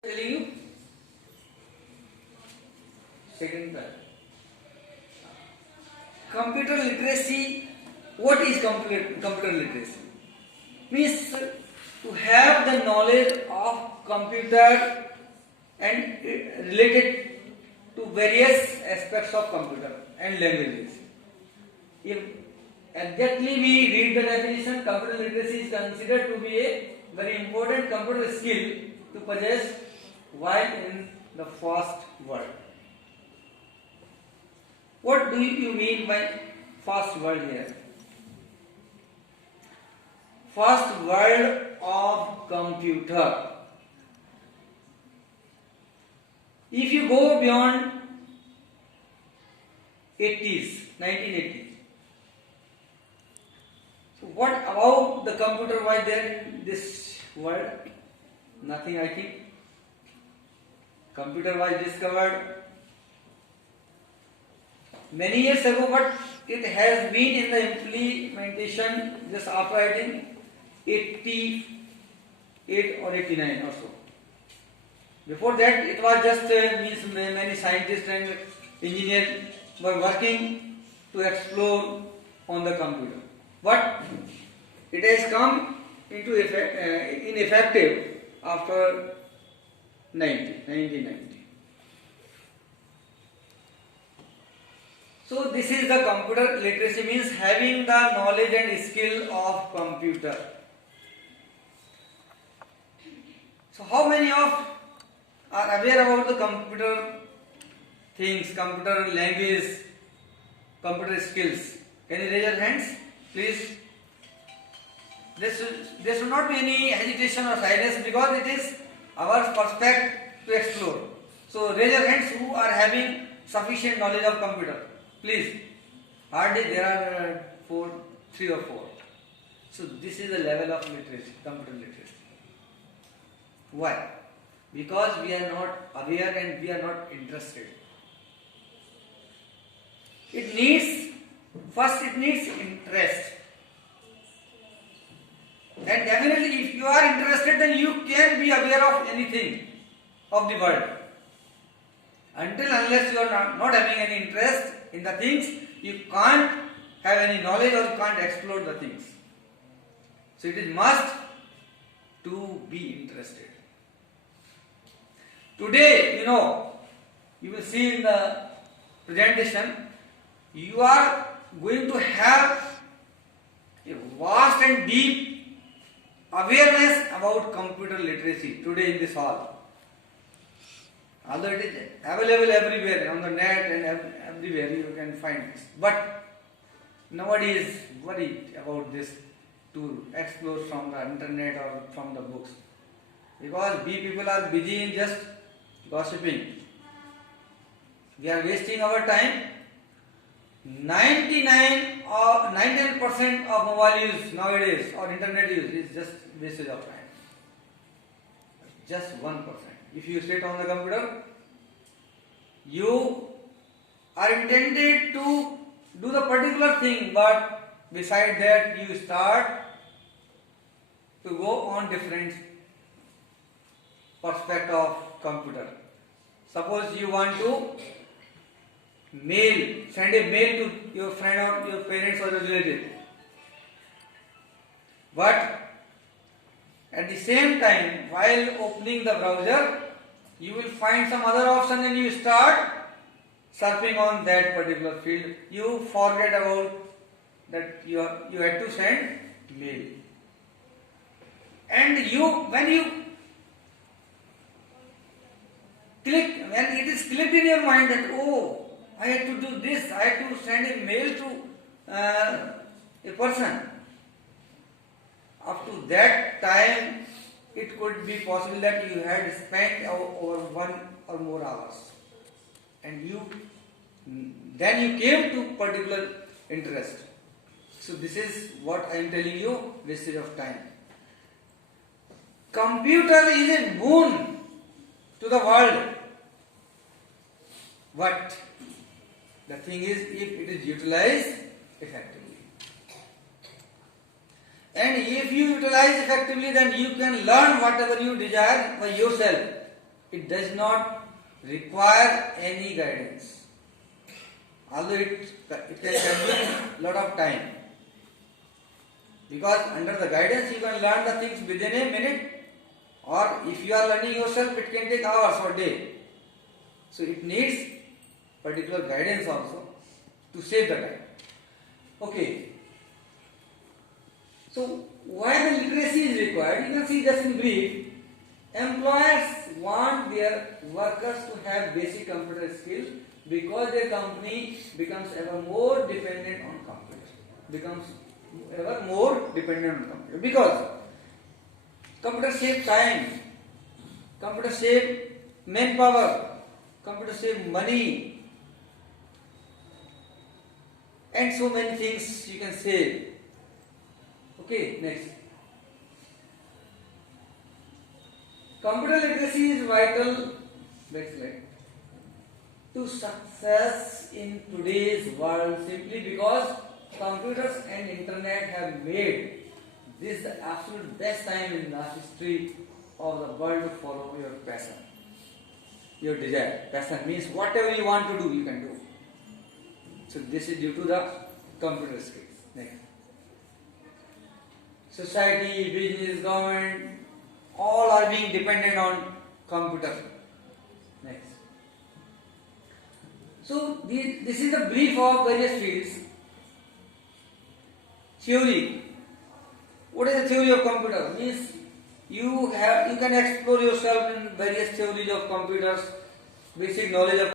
Telling you second part. Computer literacy. What is computer literacy? Means to have the knowledge of computer and related to various aspects of computer and languages. If exactly we read the definition, computer literacy is considered to be a very important computer skill to possess while in the fast world. What do you mean by fast world here? Fast world of computer. If you go beyond 80s, 1980s, so what about the computer was there in this world? Nothing, I think. Computer was discovered many years ago, but it has been in the implementation just after I think 88 or 89 or so. Before that, it was just means many scientists and engineers were working to explore on the computer. But it has come into effect, ineffective after 1990. So this is the computer literacy, means having the knowledge and skill of computer. So how many of are aware about the computer things, computer language, computer skills? Can you raise your hands, please? There should not be any hesitation or silence because it is our prospect to explore. So raise your hands who are having sufficient knowledge of computer. Please. Hardly there are 3 or 4. So this is the level of literacy, computer literacy. Why? Because we are not aware and we are not interested. It needs interest. And definitely if you are interested, then you can be aware of anything of the world. Unless you are not having any interest in the things, you can't have any knowledge or you can't explore the things. So it is must to be interested. Today, you will see in the presentation, you are going to have a vast and deep awareness about computer literacy today in this hall. Although it is available everywhere on the net and everywhere you can find this. But nobody is worried about this to explore from the internet or from the books. Because we people are busy in just gossiping. We are wasting our time. 99% of mobile use nowadays or internet use is just wastage of time. Just 1%. If you sit on the computer, you are intended to do the particular thing, but beside that you start to go on different perspective of computer. Suppose you want to send a mail to your friend or your parents or your relative. But at the same time, while opening the browser, you will find some other option and you start surfing on that particular field. You forget about that you had to send mail. And when it is clicked in your mind that, oh, I had to do this, I had to send a mail to a person. Up to that time, it could be possible that you had spent over 1 or more hours. And then you came to particular interest. So this is what I am telling you, wastage of time. Computer is a boon to the world. But the thing is, if it is utilized effectively. And if you utilize effectively, then you can learn whatever you desire by yourself. it does not require any guidance. Although it can consume lot of time. Because under the guidance you can learn the things within a minute, or if you are learning yourself it can take hours or day. So it needs particular guidance also to save the time. Okay. So why the literacy is required? You can see just in brief. Employers want their workers to have basic computer skills because their company becomes ever more dependent on computer. Because computer save time, computer save manpower, computer save money, and so many things you can save. Okay, next. Computer literacy is vital, next slide, to success in today's world simply because computers and internet have made this the absolute best time in the history of the world to follow your passion, your desire. Passion means whatever you want to do, you can do. So this is due to the computer skills. Next. Society, business, government, all are being dependent on computer. Next. So this is the brief of various fields. Theory. What is the theory of computer? Means you can explore yourself in various theories of computers, basic knowledge of